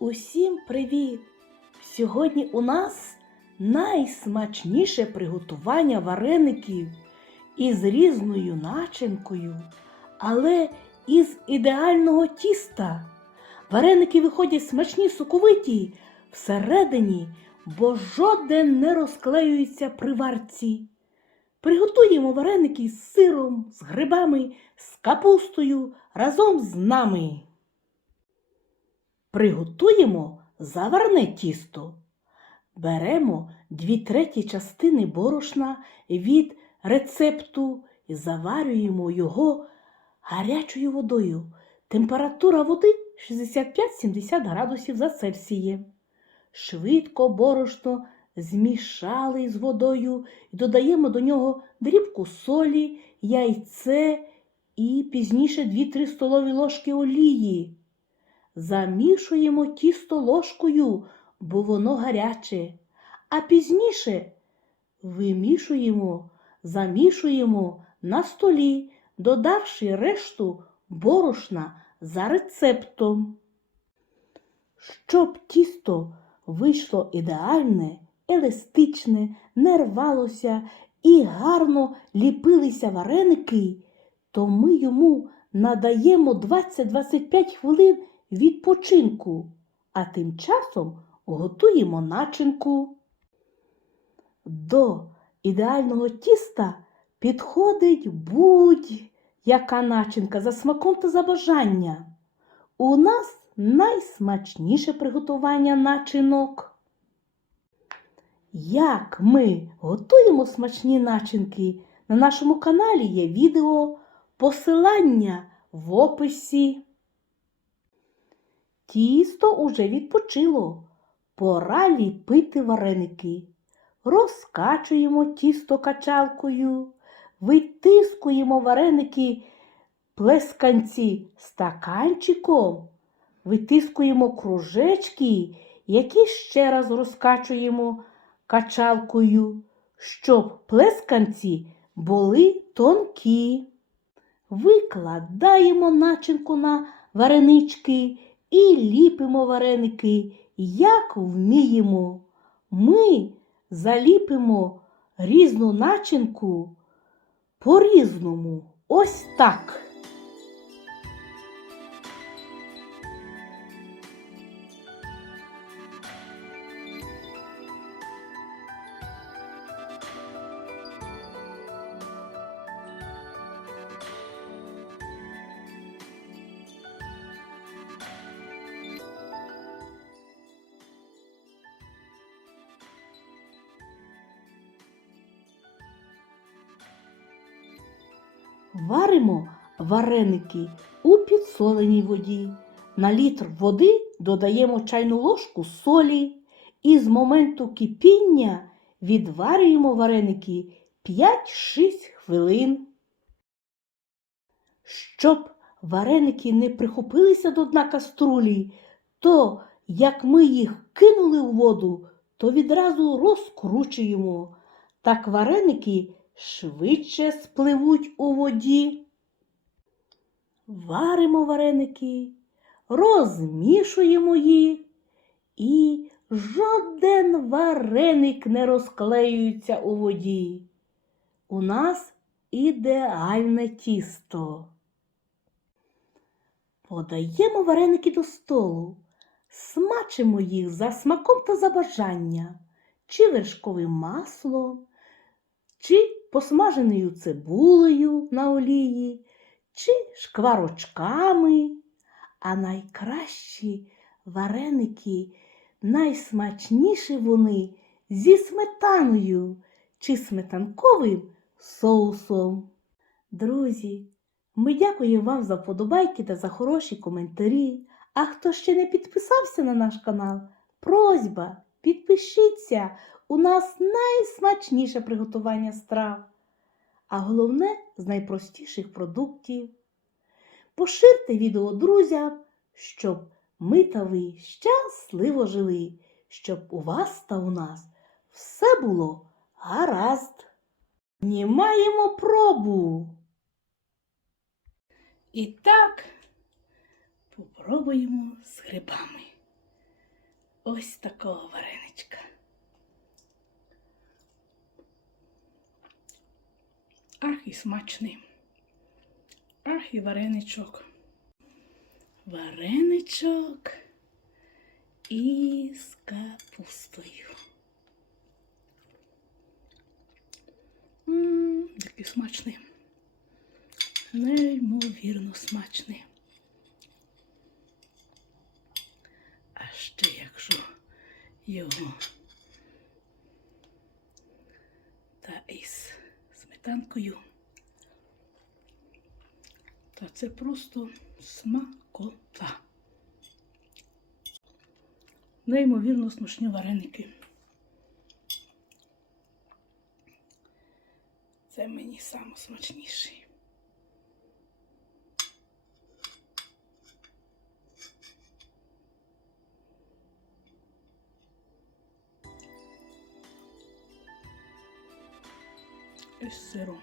Усім привіт! Сьогодні у нас найсмачніше приготування вареників із різною начинкою, але із ідеального тіста. Вареники виходять смачні соковиті всередині, бо жоден не розклеюється при варці. Приготуємо вареники з сиром, з грибами, з капустою разом з нами. Приготуємо заварне тісто. Беремо 2 треті частини борошна від рецепту і заварюємо його гарячою водою. Температура води 65-70 градусів за Цельсієм. Швидко борошно змішали з водою і додаємо до нього дрібку солі, яйце і пізніше 2-3 столові ложки олії. Замішуємо тісто ложкою, бо воно гаряче, а пізніше вимішуємо, замішуємо на столі, додавши решту борошна за рецептом. Щоб тісто вийшло ідеальне, еластичне, не рвалося і гарно ліпилися вареники, то ми йому надаємо 20-25 хвилин відпочинку, а тим часом готуємо начинку. До ідеального тіста підходить будь-яка начинка за смаком та за бажання. У нас найсмачніше приготування начинок. Як ми готуємо смачні начинки, на нашому каналі є відео, посилання в описі. Тісто уже відпочило. Пора ліпити вареники. Розкачуємо тісто качалкою, витискуємо вареники плесканці стаканчиком, витискуємо кружечки, які ще раз розкачуємо качалкою, щоб плесканці були тонкі. Викладаємо начинку на варенички і ліпимо вареники, як вміємо. Ми заліпимо різну начинку по-різному. Ось так. Варимо вареники у підсоленій воді. На літр води додаємо чайну ложку солі і з моменту кипіння відварюємо вареники 5-6 хвилин. Щоб вареники не прихопилися до дна каструлі, то як ми їх кинули у воду, то відразу розкручуємо. Так вареники швидше спливуть у воді. Варимо вареники, розмішуємо їх, і жоден вареник не розклеюється у воді. У нас ідеальне тісто. Подаємо вареники до столу, смачимо їх за смаком та за бажання, чи вершковим маслом, чи посмаженою цибулею на олії, чи шкварочками. А найкращі вареники, найсмачніші вони зі сметаною чи сметанковим соусом. Друзі, ми дякуємо вам за вподобайки та за хороші коментарі. А хто ще не підписався на наш канал, просьба, підпишіться. У нас найсмачніше приготування страв, а головне з найпростіших продуктів. Поширте відео друзям, щоб ми та ви щасливо жили, щоб у вас та у нас все було гаразд. Знімаємо пробу. І так попробуємо з грибами. ось такого вареничка. Ах, і смачний. Ах, і вареничок. Вареничок із капустою. Ммм, який смачний. Неймовірно смачний. А ще якщо його та із сметанкою, Та це просто смакота. Неймовірно смачні вареники. Це мені найсмачніший. Із сиром.